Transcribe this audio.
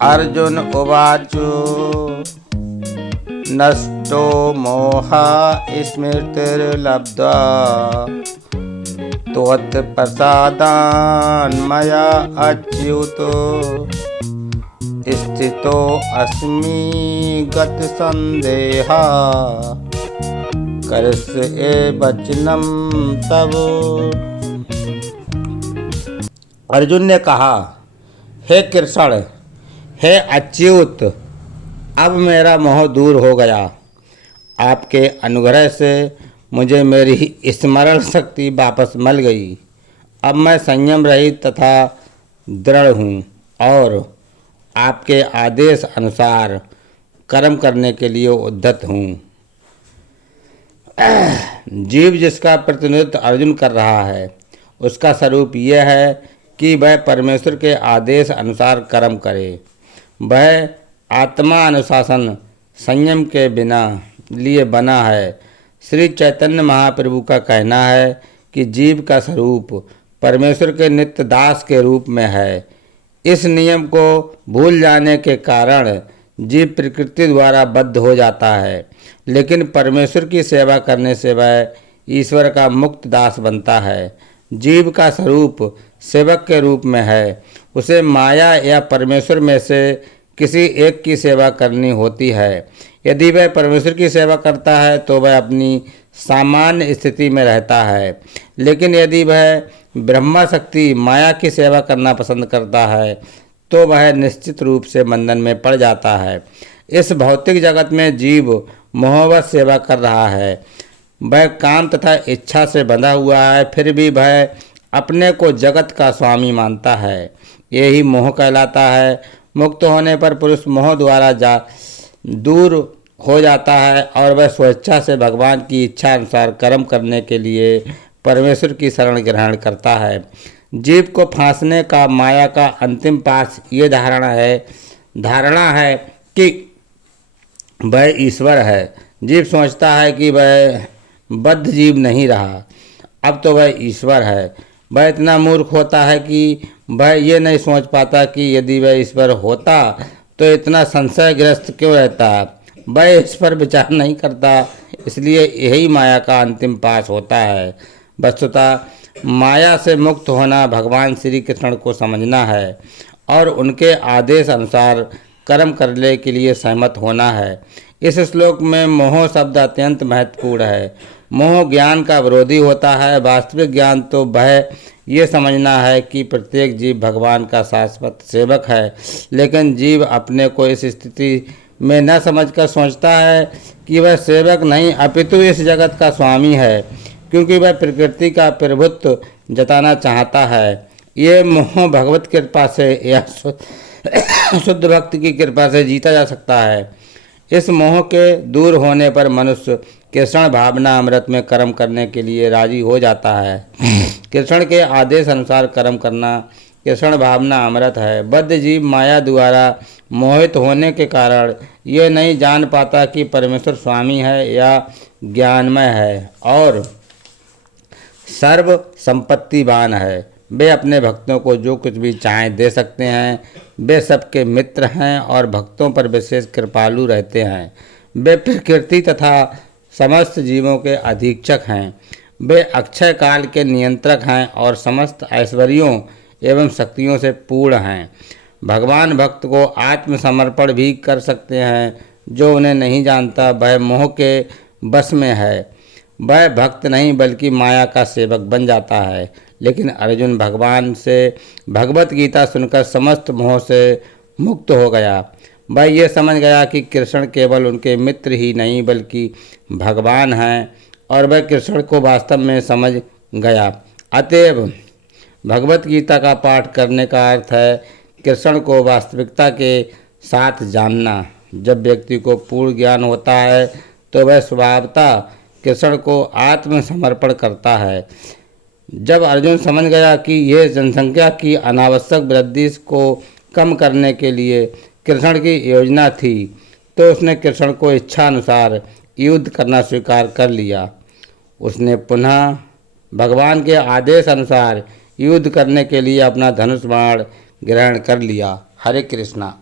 अर्जुन उवाचु नष्टो मोहा स्मृतिर्लब्ध्वा त्वत्प्रसादान् मया अच्युतो स्थितो अस्मि गतसन्देहा करिष्ये वचनं तव। अर्जुन ने कहा, हे कृष्ण, हे अच्युत, अब मेरा मोह दूर हो गया। आपके अनुग्रह से मुझे मेरी स्मरण शक्ति वापस मिल गई। अब मैं संयम रहित तथा दृढ़ हूँ और आपके आदेश अनुसार कर्म करने के लिए उद्यत हूँ। जीव जिसका प्रतिनिधित्व अर्जुन कर रहा है, उसका स्वरूप यह है कि वह परमेश्वर के आदेश अनुसार कर्म करे। वह आत्मा अनुशासन संयम के बिना लिए बना है। श्री चैतन्य महाप्रभु का कहना है कि जीव का स्वरूप परमेश्वर के नित्य दास के रूप में है। इस नियम को भूल जाने के कारण जीव प्रकृति द्वारा बद्ध हो जाता है, लेकिन परमेश्वर की सेवा करने से वह ईश्वर का मुक्त दास बनता है। जीव का स्वरूप सेवक के रूप में है। उसे माया या परमेश्वर में से किसी एक की सेवा करनी होती है। यदि वह परमेश्वर की सेवा करता है तो वह अपनी सामान्य स्थिति में रहता है, लेकिन यदि वह ब्रह्मा शक्ति माया की सेवा करना पसंद करता है तो वह निश्चित रूप से बंधन में पड़ जाता है। इस भौतिक जगत में जीव मोहवश सेवा कर रहा है। वह काम तथा इच्छा से बंधा हुआ है, फिर भी वह अपने को जगत का स्वामी मानता है। यही मोह कहलाता है। मुक्त होने पर पुरुष मोह द्वारा दूर हो जाता है और वह स्वेच्छा से भगवान की इच्छा अनुसार कर्म करने के लिए परमेश्वर की शरण ग्रहण करता है। जीव को फांसने का माया का अंतिम पास ये धारणा है कि वह ईश्वर है। जीव सोचता है कि वह बद्ध जीव नहीं रहा, अब तो वह ईश्वर है। वह इतना मूर्ख होता है कि वह ये नहीं सोच पाता कि यदि वह ईश्वर होता तो इतना संशयग्रस्त क्यों रहता। वह इस पर विचार नहीं करता, इसलिए यही माया का अंतिम पास होता है। वस्तुतः माया से मुक्त होना भगवान श्री कृष्ण को समझना है और उनके आदेश अनुसार कर्म करने के लिए सहमत होना है। इस श्लोक में मोह शब्द अत्यंत महत्वपूर्ण है। मोह ज्ञान का विरोधी होता है। वास्तविक ज्ञान तो वह ये समझना है कि प्रत्येक जीव भगवान का शाश्वत सेवक है, लेकिन जीव अपने को इस स्थिति में न समझकर सोचता है कि वह सेवक नहीं अपितु इस जगत का स्वामी है, क्योंकि वह प्रकृति का प्रभुत्व जताना चाहता है। ये मोह भगवत कृपा से या शुद्ध भक्ति की कृपा से जीता जा सकता है। इस मोह के दूर होने पर मनुष्य कृष्ण भावना अमृत में कर्म करने के लिए राजी हो जाता है। कृष्ण के आदेश अनुसार कर्म करना कृष्ण भावना अमृत है। बद्ध जीव माया द्वारा मोहित होने के कारण ये नहीं जान पाता कि परमेश्वर स्वामी है या ज्ञानमय है और सर्व संपत्तिवान है। वे अपने भक्तों को जो कुछ भी चाहें दे सकते हैं। वे सबके मित्र हैं और भक्तों पर विशेष कृपालु रहते हैं। वे प्रकृति तथा समस्त जीवों के अधीक्षक हैं। वे अक्षय काल के नियंत्रक हैं और समस्त ऐश्वर्यों एवं शक्तियों से पूर्ण हैं। भगवान भक्त को आत्मसमर्पण भी कर सकते हैं। जो उन्हें नहीं जानता वह मोह के बस में है। वह भक्त नहीं बल्कि माया का सेवक बन जाता है। लेकिन अर्जुन भगवान से भगवत गीता सुनकर समस्त मोह से मुक्त हो गया। वह ये समझ गया कि कृष्ण केवल उनके मित्र ही नहीं बल्कि भगवान हैं और वह कृष्ण को वास्तव में समझ गया। अतएव भगवत गीता का पाठ करने का अर्थ है कृष्ण को वास्तविकता के साथ जानना। जब व्यक्ति को पूर्ण ज्ञान होता है तो वह स्वभावतः कृष्ण को आत्मसमर्पण करता है। जब अर्जुन समझ गया कि यह जनसंख्या की अनावश्यक वृद्धि को कम करने के लिए कृष्ण की योजना थी, तो उसने कृष्ण को इच्छा अनुसार युद्ध करना स्वीकार कर लिया। उसने पुनः भगवान के आदेश अनुसार युद्ध करने के लिए अपना धनुष बाण ग्रहण कर लिया। हरे कृष्णा।